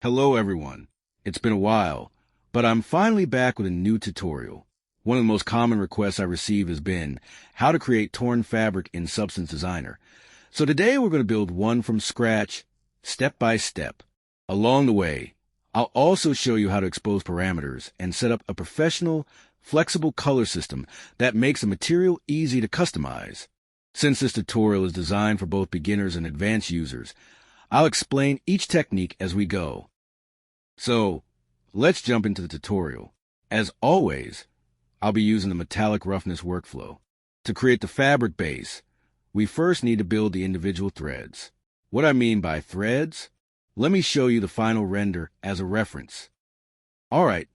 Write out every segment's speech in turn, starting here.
Hello everyone. It's been a while, but I'm finally back with a new tutorial. One of the most common requests I receive has been how to create torn fabric in Substance Designer. So today we're going to build one from scratch, step by step. Along the way, I'll also show you how to expose parameters and set up a professional, flexible color system that makes a material easy to customize. Since this tutorial is designed for both beginners and advanced users, I'll explain each technique as we go. So, let's jump into the tutorial. As always, I'll be using the metallic roughness workflow. To create the fabric base, we first need to build the individual threads. What I mean by threads? Let me show you the final render as a reference. Alright,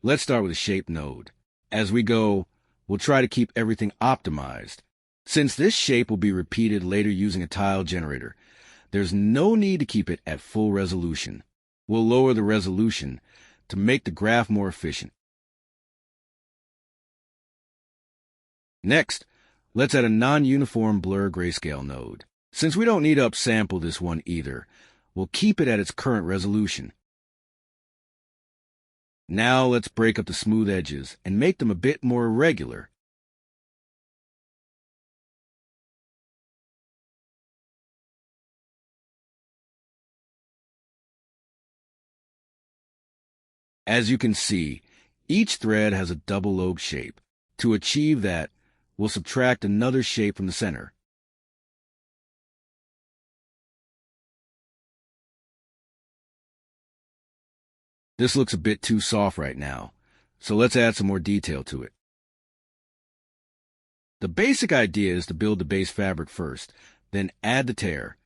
let's start with a shape node. As we go, we'll try to keep everything optimized. Since this shape will be repeated later using a tile generator, there's no need to keep it at full resolution. We'll lower the resolution to make the graph more efficient. Next, let's add a non-uniform blur grayscale node. Since we don't need to upsample this one either, we'll keep it at its current resolution. Now let's break up the smooth edges and make them a bit more irregular. As you can see, each thread has a double lobe shape. To achieve that, we'll subtract another shape from the center. This looks a bit too soft right now, so let's add some more detail to it. The basic idea is to build the base fabric first, then add the tear.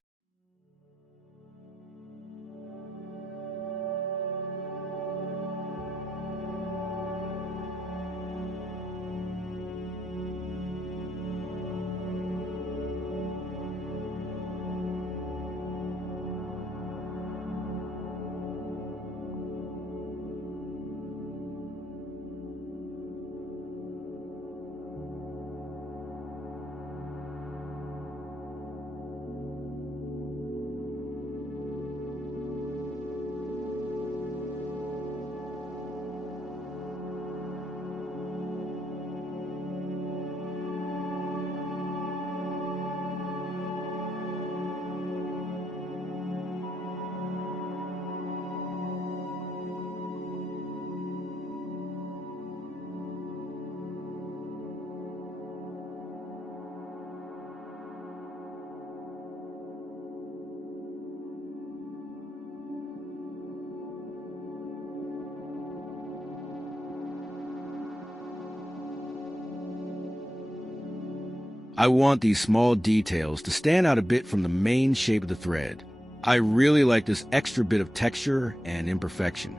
I want these small details to stand out a bit from the main shape of the thread. I really like this extra bit of texture and imperfection.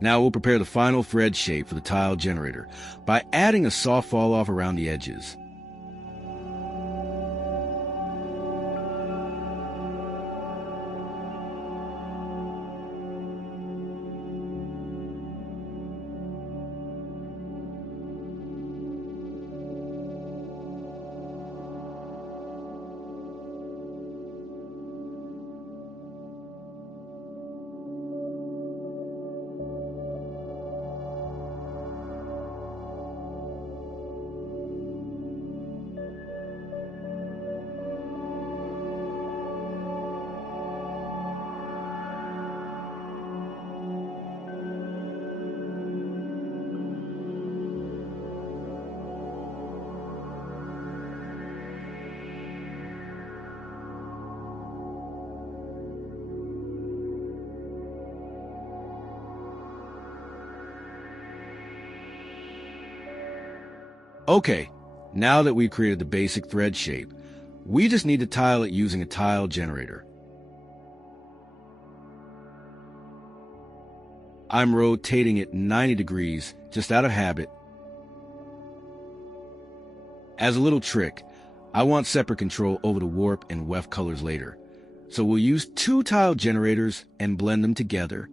Now we'll prepare the final thread shape for the tile generator by adding a soft fall off around the edges. Okay, now that we've created the basic thread shape, we just need to tile it using a tile generator. I'm rotating it 90 degrees, just out of habit. As a little trick, I want separate control over the warp and weft colors later, so we'll use 2 tile generators and blend them together.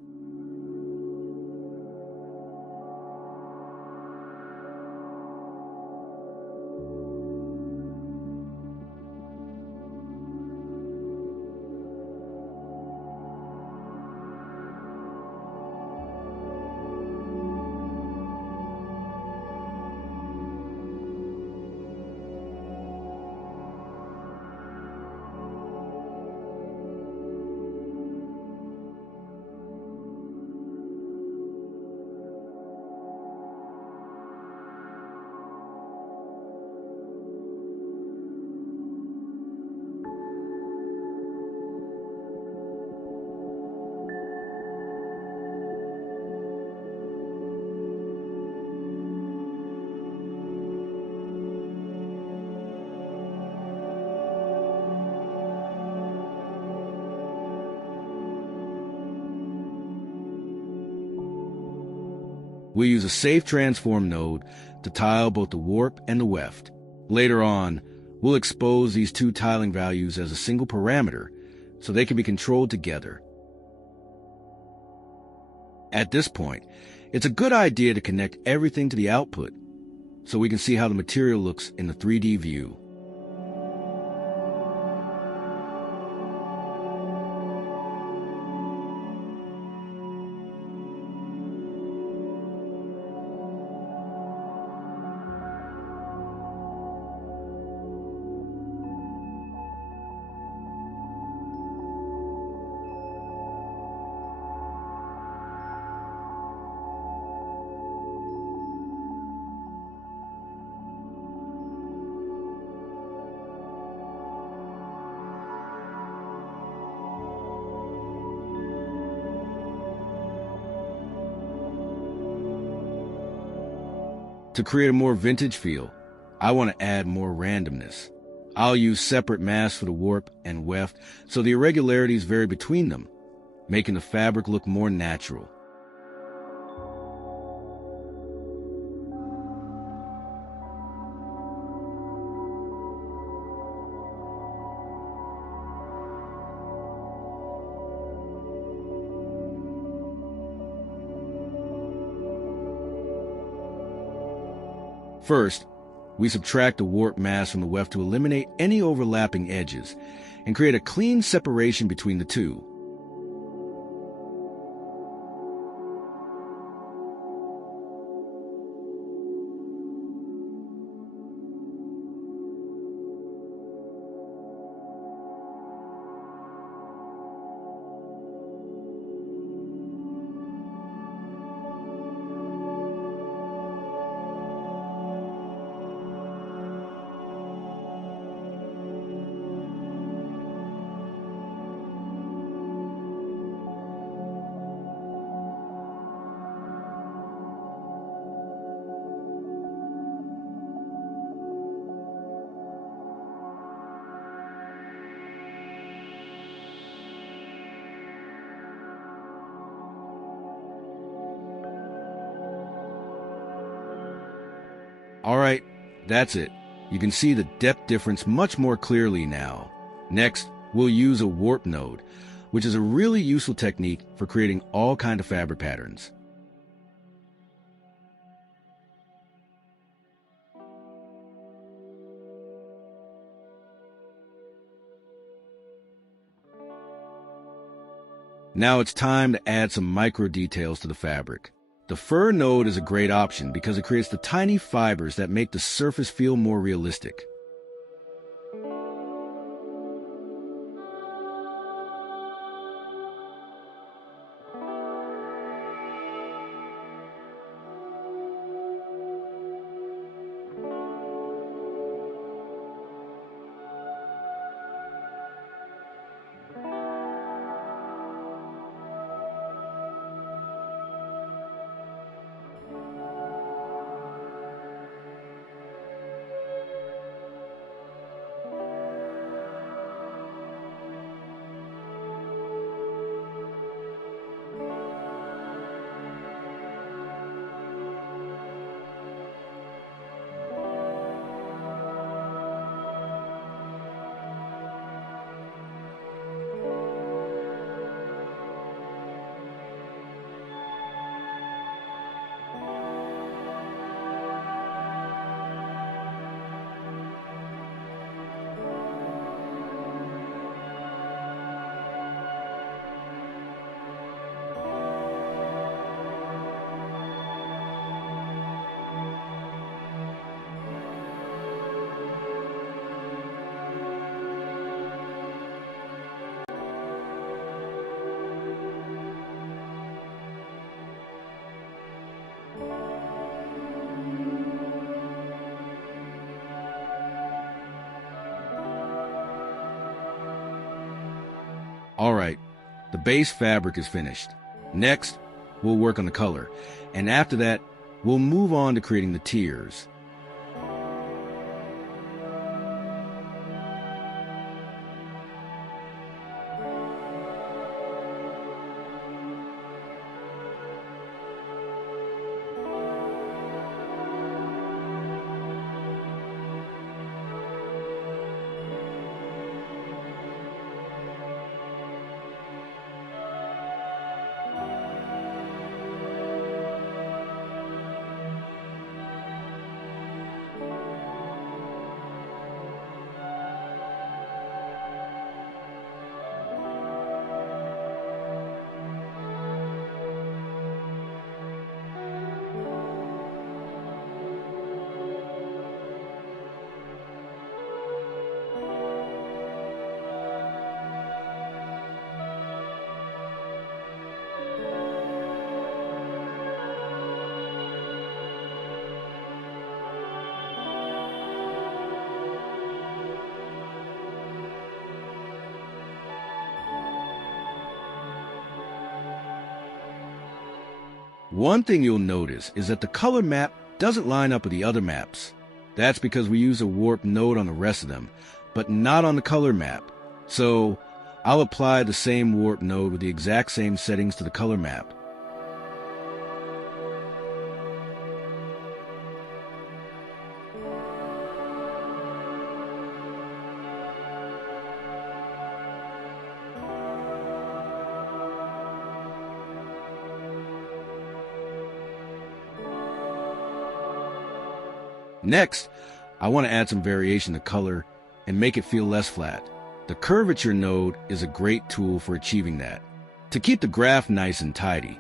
We'll use a safe transform node to tile both the warp and the weft. Later on, we'll expose these 2 tiling values as a single parameter so they can be controlled together. At this point, it's a good idea to connect everything to the output so we can see how the material looks in the 3D view. To create a more vintage feel, I want to add more randomness. I'll use separate masks for the warp and weft so the irregularities vary between them, making the fabric look more natural. First, we subtract the warp mask from the weft to eliminate any overlapping edges and create a clean separation between the 2. Alright, that's it. You can see the depth difference much more clearly now. Next, we'll use a warp node, which is a really useful technique for creating all kinds of fabric patterns. Now it's time to add some micro details to the fabric. The fur node is a great option because it creates the tiny fibers that make the surface feel more realistic. Alright, the base fabric is finished. Next, we'll work on the color, and after that, we'll move on to creating the tiers. One thing you'll notice is that the color map doesn't line up with the other maps. That's because we use a warp node on the rest of them, but not on the color map. So I'll apply the same warp node with the exact same settings to the color map. Next, I want to add some variation to color and make it feel less flat. The curvature node is a great tool for achieving that. To keep the graph nice and tidy,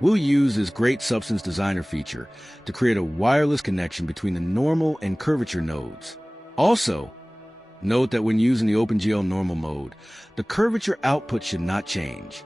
we'll use this great Substance Designer feature to create a wireless connection between the normal and curvature nodes. Also, note that when using the OpenGL normal mode, the curvature output should not change.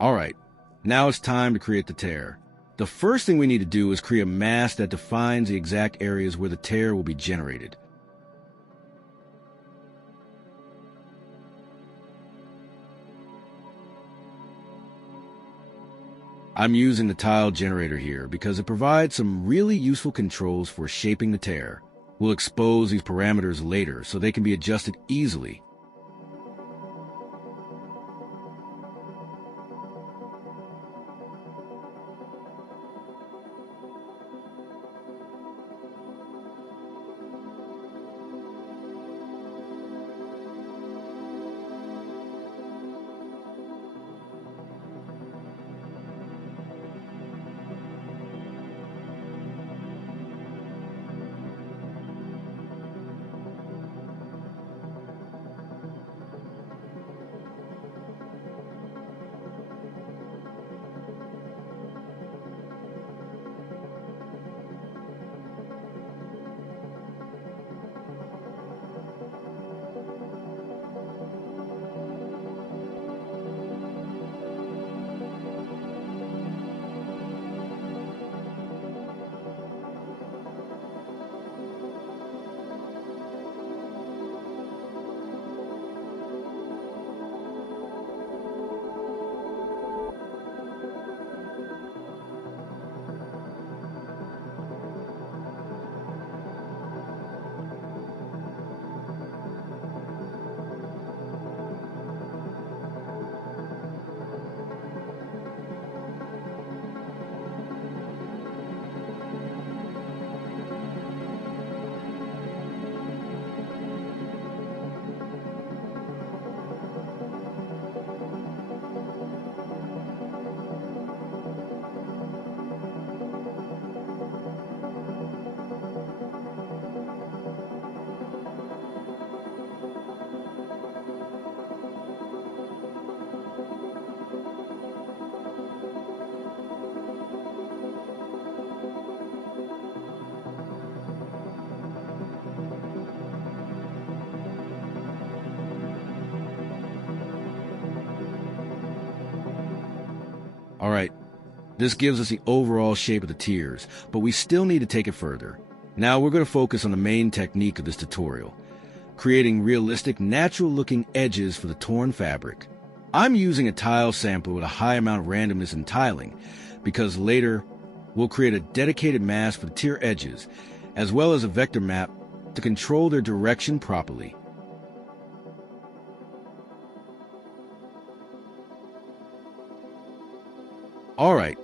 Alright, now it's time to create the tear. The first thing we need to do is create a mask that defines the exact areas where the tear will be generated. I'm using the tile generator here because it provides some really useful controls for shaping the tear. We'll expose these parameters later so they can be adjusted easily. All right, this gives us the overall shape of the tiers, but we still need to take it further. Now we're going to focus on the main technique of this tutorial, creating realistic, natural-looking edges for the torn fabric. I'm using a tile sampler with a high amount of randomness in tiling, because later we'll create a dedicated mask for the tier edges, as well as a vector map to control their direction properly. All right,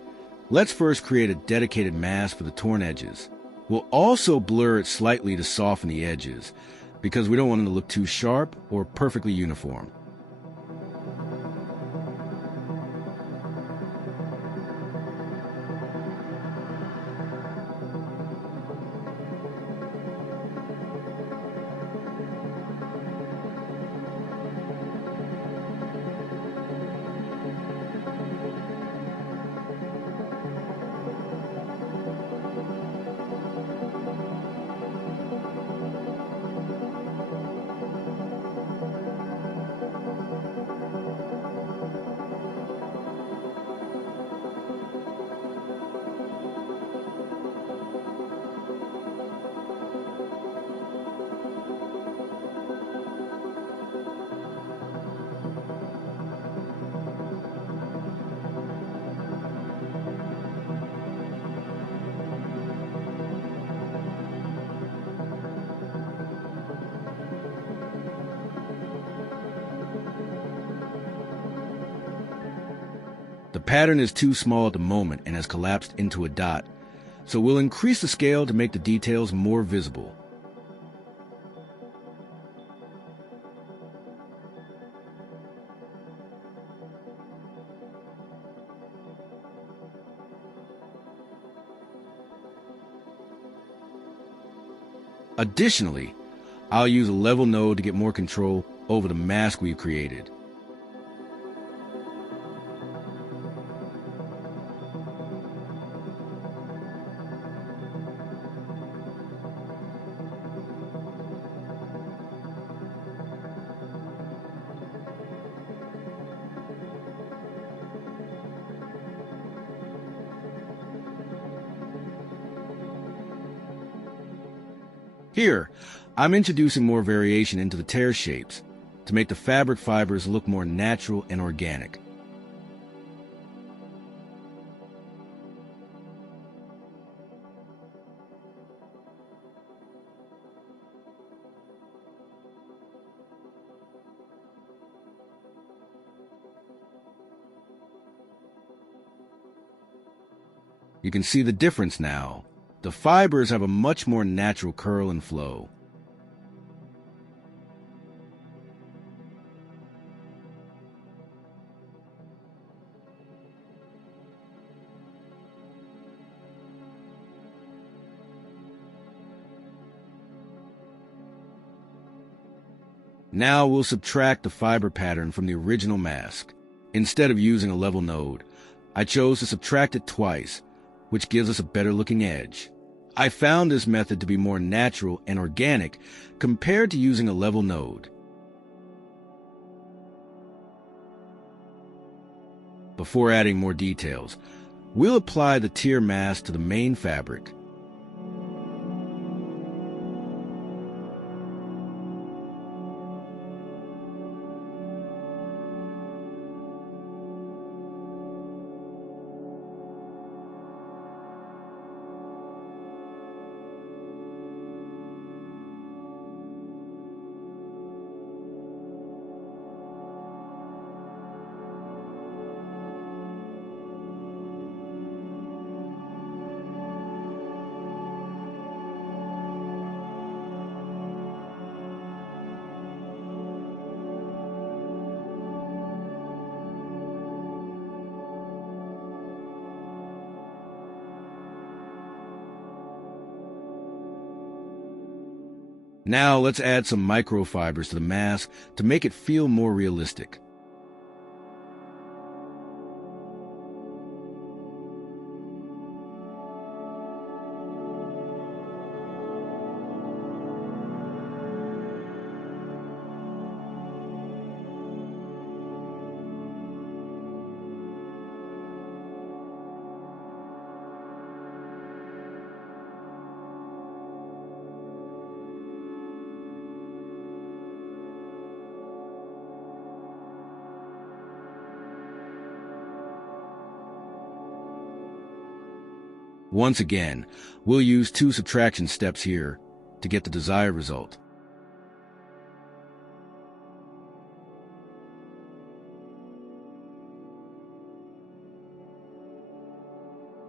let's first create a dedicated mask for the torn edges. We'll also blur it slightly to soften the edges, because we don't want them to look too sharp or perfectly uniform. The pattern is too small at the moment and has collapsed into a dot, so we'll increase the scale to make the details more visible. Additionally, I'll use a level node to get more control over the mask we've created. Here, I'm introducing more variation into the tear shapes to make the fabric fibers look more natural and organic. You can see the difference now. The fibers have a much more natural curl and flow. Now we'll subtract the fiber pattern from the original mask. Instead of using a level node, I chose to subtract it twice, which gives us a better looking edge. I found this method to be more natural and organic compared to using a level node. Before adding more details, we'll apply the tier mask to the main fabric. Now let's add some microfibers to the mask to make it feel more realistic. Once again, we'll use 2 subtraction steps here to get the desired result.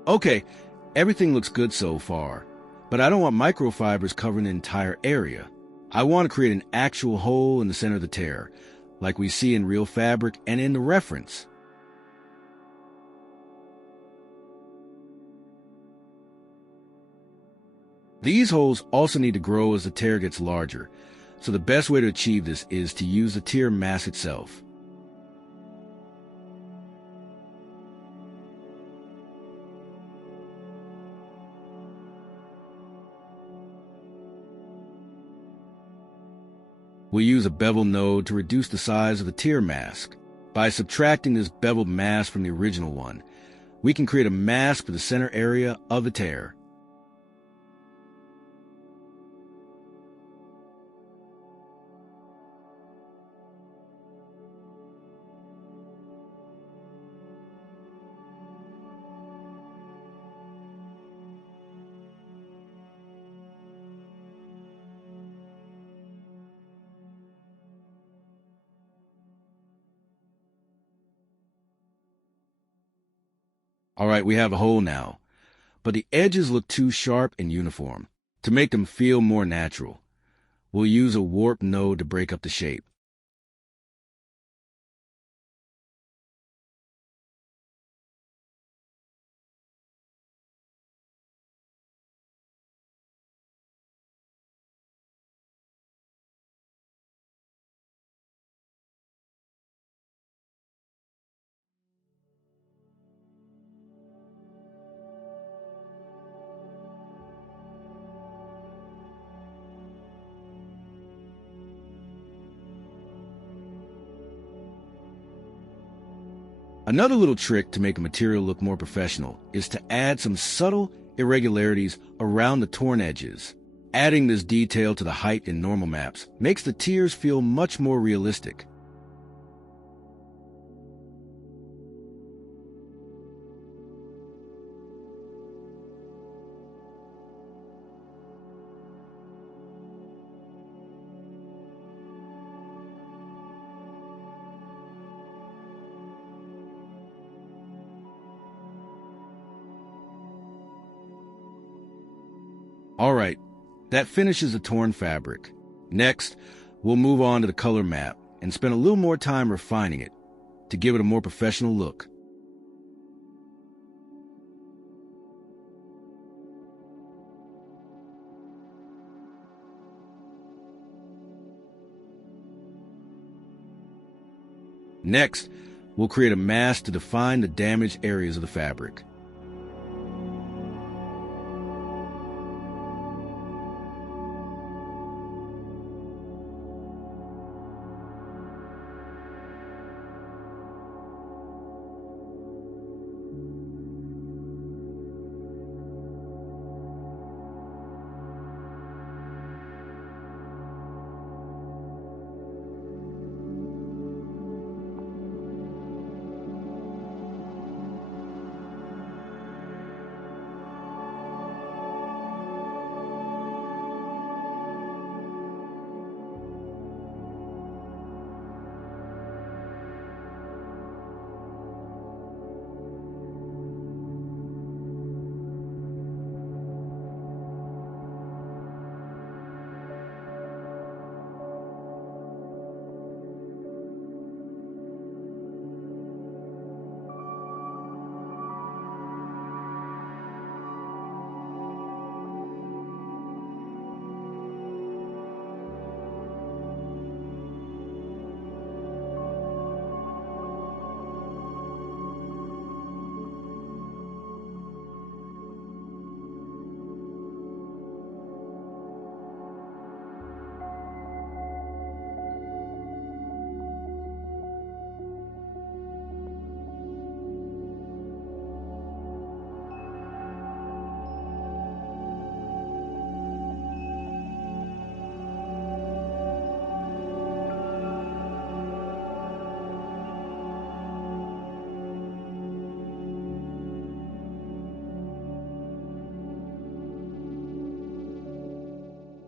Okay, everything looks good so far, but I don't want microfibers covering the entire area. I want to create an actual hole in the center of the tear, like we see in real fabric and in the reference. These holes also need to grow as the tear gets larger, so the best way to achieve this is to use the tear mask itself. We use a bevel node to reduce the size of the tear mask. By subtracting this beveled mask from the original one, we can create a mask for the center area of the tear. All right, we have a hole now, but the edges look too sharp and uniform. To make them feel more natural, we'll use a warp node to break up the shape. Another little trick to make a material look more professional is to add some subtle irregularities around the torn edges. Adding this detail to the height in normal maps makes the tears feel much more realistic. All right, that finishes the torn fabric. Next, we'll move on to the color map and spend a little more time refining it to give it a more professional look. Next, we'll create a mask to define the damaged areas of the fabric.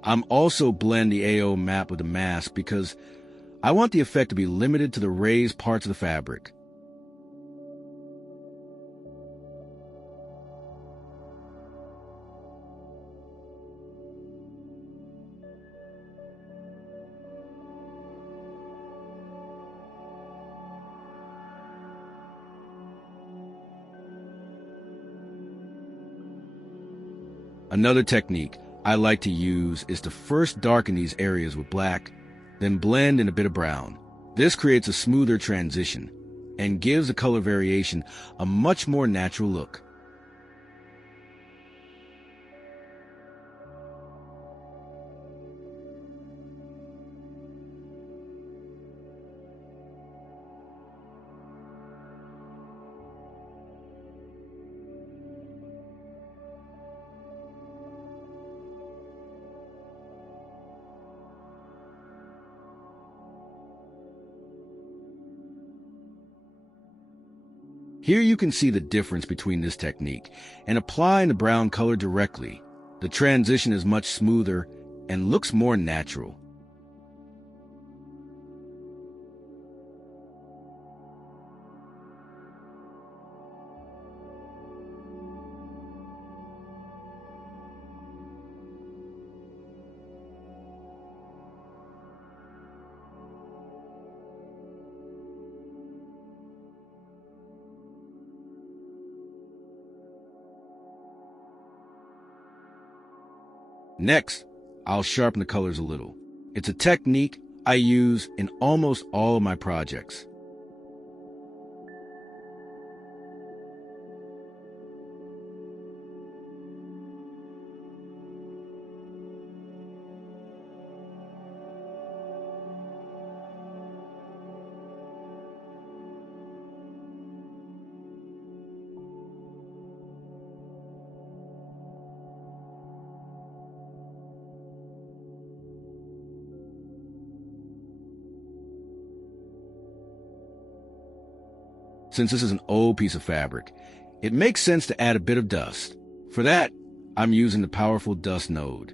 I'm also blend the AO map with the mask because I want the effect to be limited to the raised parts of the fabric. Another technique I like to use is to first darken these areas with black, then blend in a bit of brown. This creates a smoother transition and gives the color variation a much more natural look. Here you can see the difference between this technique and applying the brown color directly. The transition is much smoother and looks more natural. Next, I'll sharpen the colors a little. It's a technique I use in almost all of my projects. Since this is an old piece of fabric, it makes sense to add a bit of dust. For that, I'm using the powerful dust node.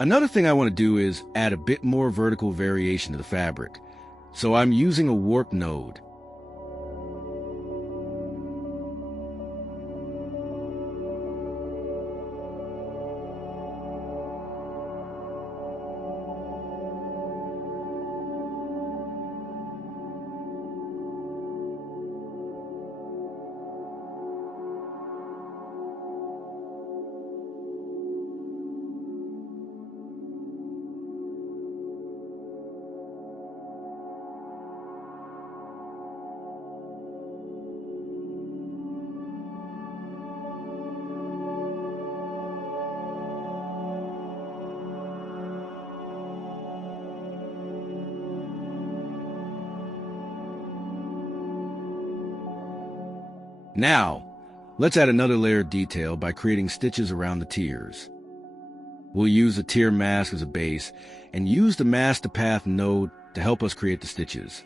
Another thing I want to do is add a bit more vertical variation to the fabric. So I'm using a warp node. Now, let's add another layer of detail by creating stitches around the tiers. We'll use the tier mask as a base and use the mask to path node to help us create the stitches.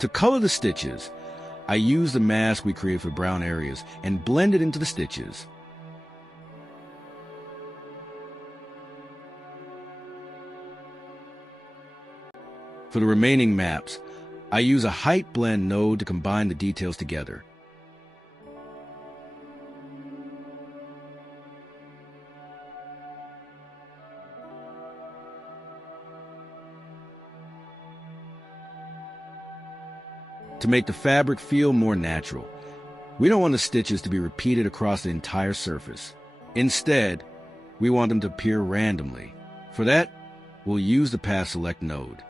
To color the stitches, I use the mask we created for brown areas and blend it into the stitches. For the remaining maps, I use a height blend node to combine the details together. To make the fabric feel more natural, we don't want the stitches to be repeated across the entire surface. Instead, we want them to appear randomly. For that, we'll use the Path Select node.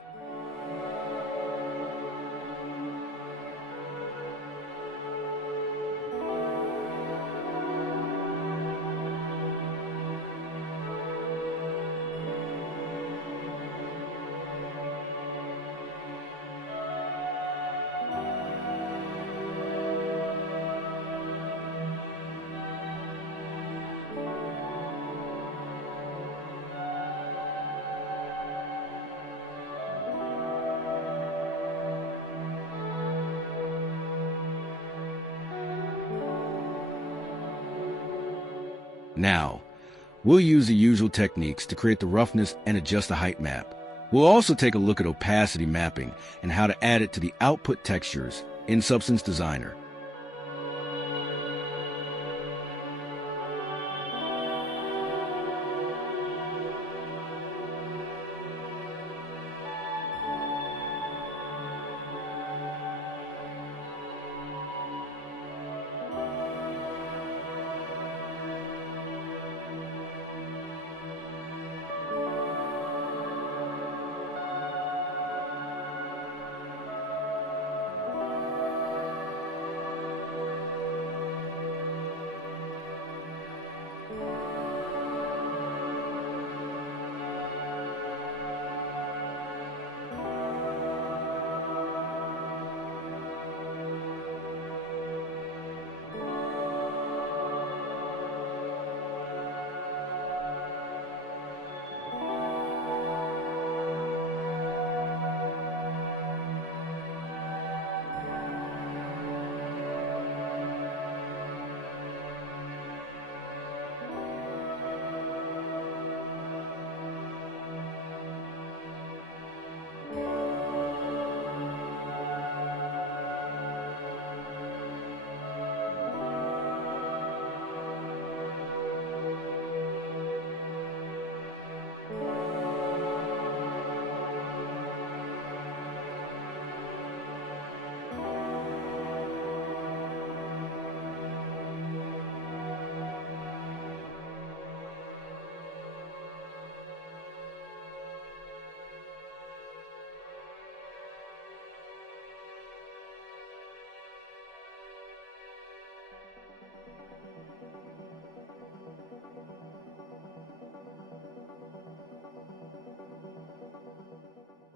Now, we'll use the usual techniques to create the roughness and adjust the height map. We'll also take a look at opacity mapping and how to add it to the output textures in Substance Designer.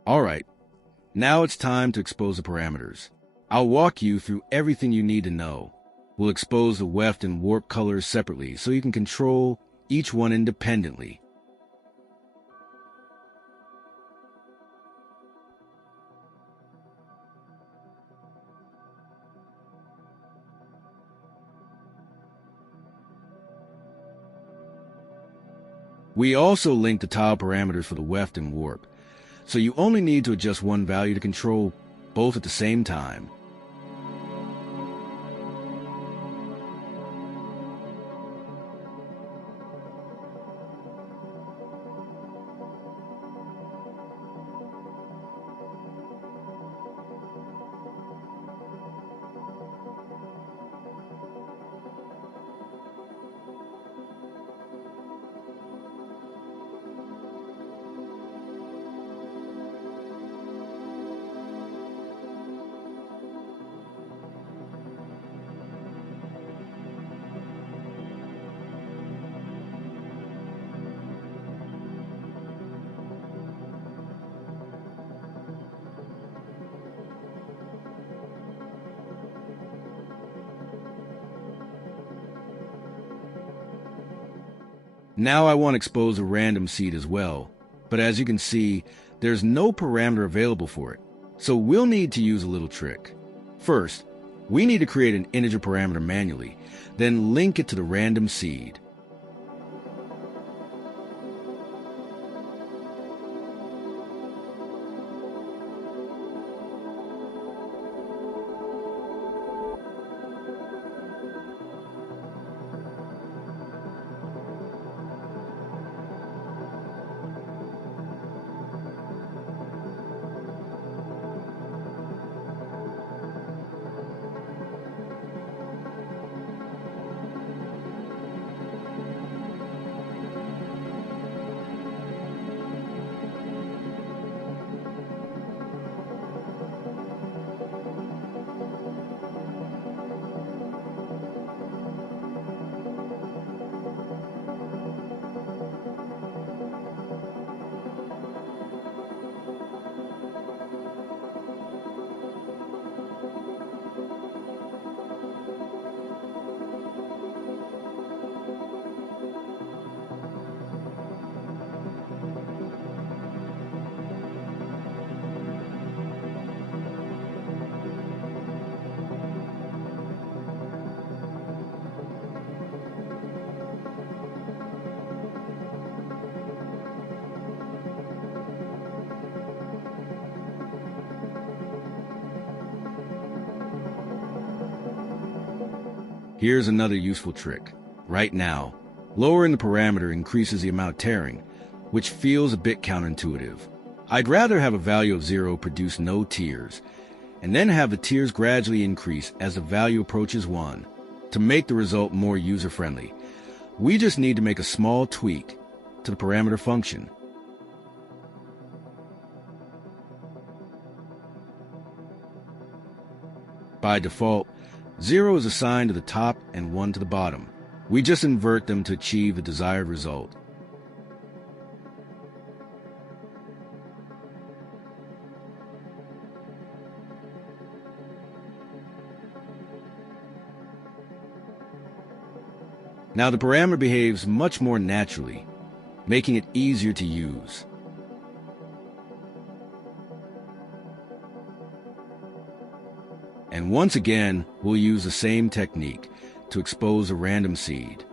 Alright, now it's time to expose the parameters. I'll walk you through everything you need to know. We'll expose the weft and warp colors separately so you can control each one independently. We also link the tile parameters for the weft and warp, so you only need to adjust one value to control both at the same time. Now I want to expose a random seed as well, but as you can see, there's no parameter available for it. So we'll need to use a little trick. First, we need to create an integer parameter manually, then link it to the random seed. Here's another useful trick. Right now, lowering the parameter increases the amount of tearing, which feels a bit counterintuitive. I'd rather have a value of 0 produce no tears, and then have the tears gradually increase as the value approaches 1. To make the result more user-friendly, we just need to make a small tweak to the parameter function. By default, 0 is assigned to the top and 1 to the bottom. We just invert them to achieve the desired result. Now the parameter behaves much more naturally, making it easier to use. And once again, we'll use the same technique to expose a random seed.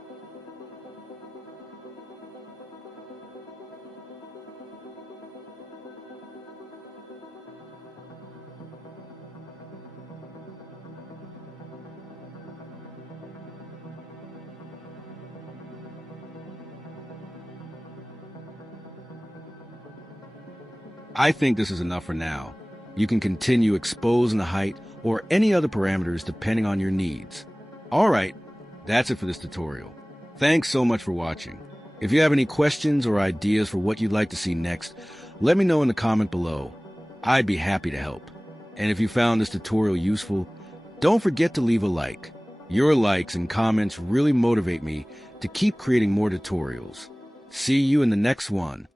I think this is enough for now. You can continue exposing the height or any other parameters depending on your needs. All right, that's it for this tutorial. Thanks so much for watching. If you have any questions or ideas for what you'd like to see next, let me know in the comment below. I'd be happy to help. And if you found this tutorial useful, don't forget to leave a like. Your likes and comments really motivate me to keep creating more tutorials. See you in the next one.